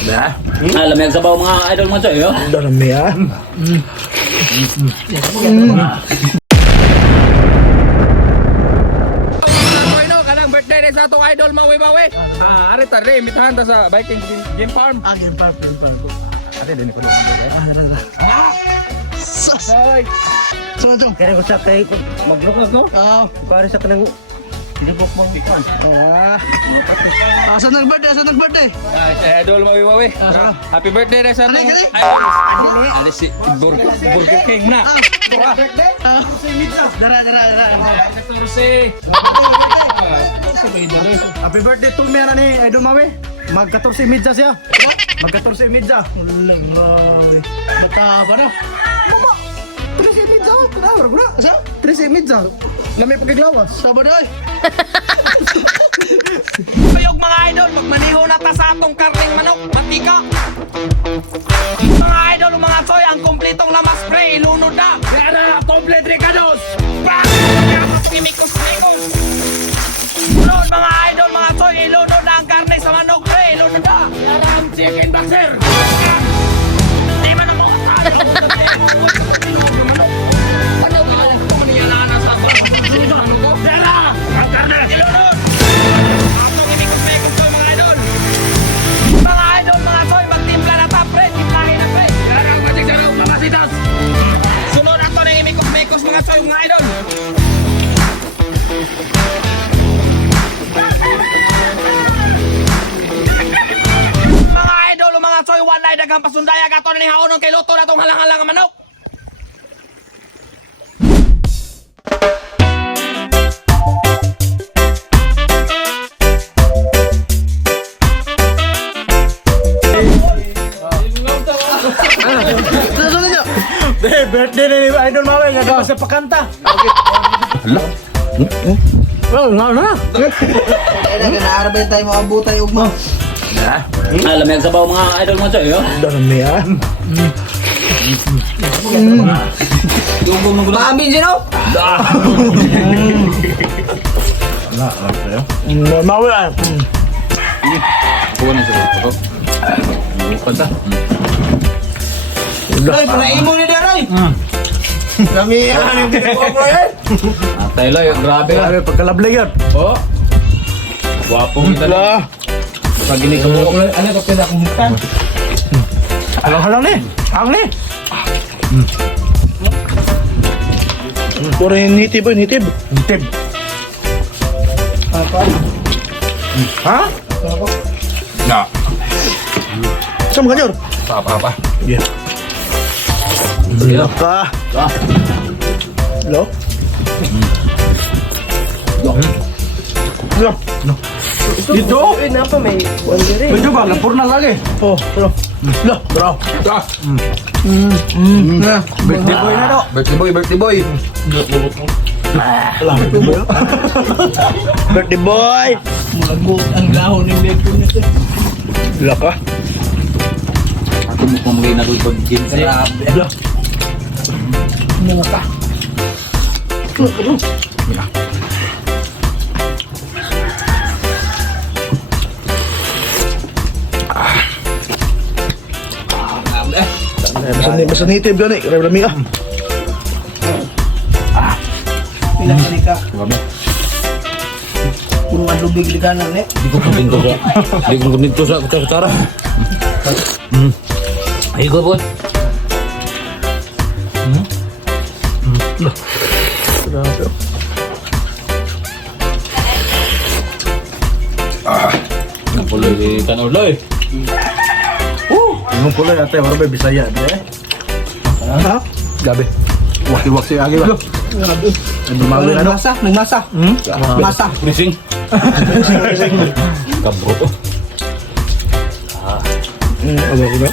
Nah, alam yan sa mga idol mga choy, oh. Dami ah. Kanang birthday rin sa atong idol Mawi-Mawi. Ari tadi imbitahan ta sa Viking Game Farm. Game farm. Ari din ko lang. Sus. Ay, So. Kaya ko sa kay maglok ako. Para sa kanang tinibok mo bikuan. Asan nag-birthday? idol Mawi-Mawi. Happy birthday rin sa atong Kali. Ali si Burger King na. Dara. Tursi. Happy birthday to me ni Idol Mawi. Mag-14 siya. Mag-14 Walang bata ba na? Mama. 13 ako. Kenapa bro? Asa? 13 Lamay pagiglawas. Sabado ay. Kayog mga idol, magmaniho na ta sa atong karning manok, matika. Mga idol, mga choy, ang kumpletong lamas pre, ilunod na. Yara, complete ricados. Ilunod mga idol, mga choy, ilunod na ang karne sa manok pre, ilunod na. Yara, ang chicken boxer. Di man ako kasali. Ano ba? Maniyalaan na sa ano ko? Yara, ang karne. Ilunod. Mga idol, mga soy, magtimpla na ta, pre. Timplahin na, pre. Kaya kang matik sa loob, lamasitas. Sunod na to ng imikos-mikos, mga soy, mga idol. Mga idol, mga soy, one night, dagang pasundaya, gato na ni haonon kay luto na tong halang-halang manok. Birthday ni Idol Mawi nga sa pakanta. Hala. Na. Kaya tayo mga butay ugma. Nah, alam yan sa mga idol mga choy, oh. Dami ah. Maamin dyan o? Mawi ah. Kuha na sa ito. Bukan ta. Ay, panaimo ni Daray. Dami ah. Atay lo, grabe ah. Grabe pagkalablag yan. Oh. Wapo kita na. Lah. Pag ini kamu Ano ka pinakumutan? Halang ni. Ang ni. Puro yung nitib. Apa? Ha? Ya. Saan mo kanyor? Apa-apa. Yeah. Iya. Ka. Ah. Lo? Lo? Dito? Apa may wonder eh? Medyo ba? Lapur na lagi. Oh, pero. Lo, bro. Ah. Na. Birthday boy na do. Birthday boy. Birthday boy. Malagot ang lahon ng bacon nito. Lo ka. Aku mau pemulih na doon pag-gin sa Lo. Mga ka. Basta native yan eh. Rami ah. Pila ka rin ka. Kung malubig di kanan eh. Di ko kuminto sa kutsara. Ayo go boy. Grabe. Napuloy di Tanuloy. Anong pula yata yung marabay Bisaya di eh. Ha? Gabi. Waki-wak si Agi ba? Grabe. Ano mawi ano? Nagmasa. Masa. Prising. Kabro to. Ano ko ba?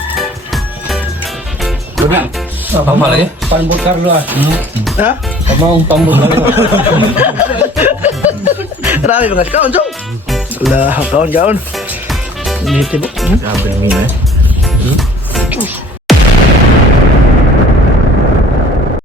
Ganyan. Tama lagi. Pambot Carlo ah. Ha? Pamahong pambot Carlo. Grabe mga kaon, Jong. Lah, kaon. Nitib. Grabe namin eh.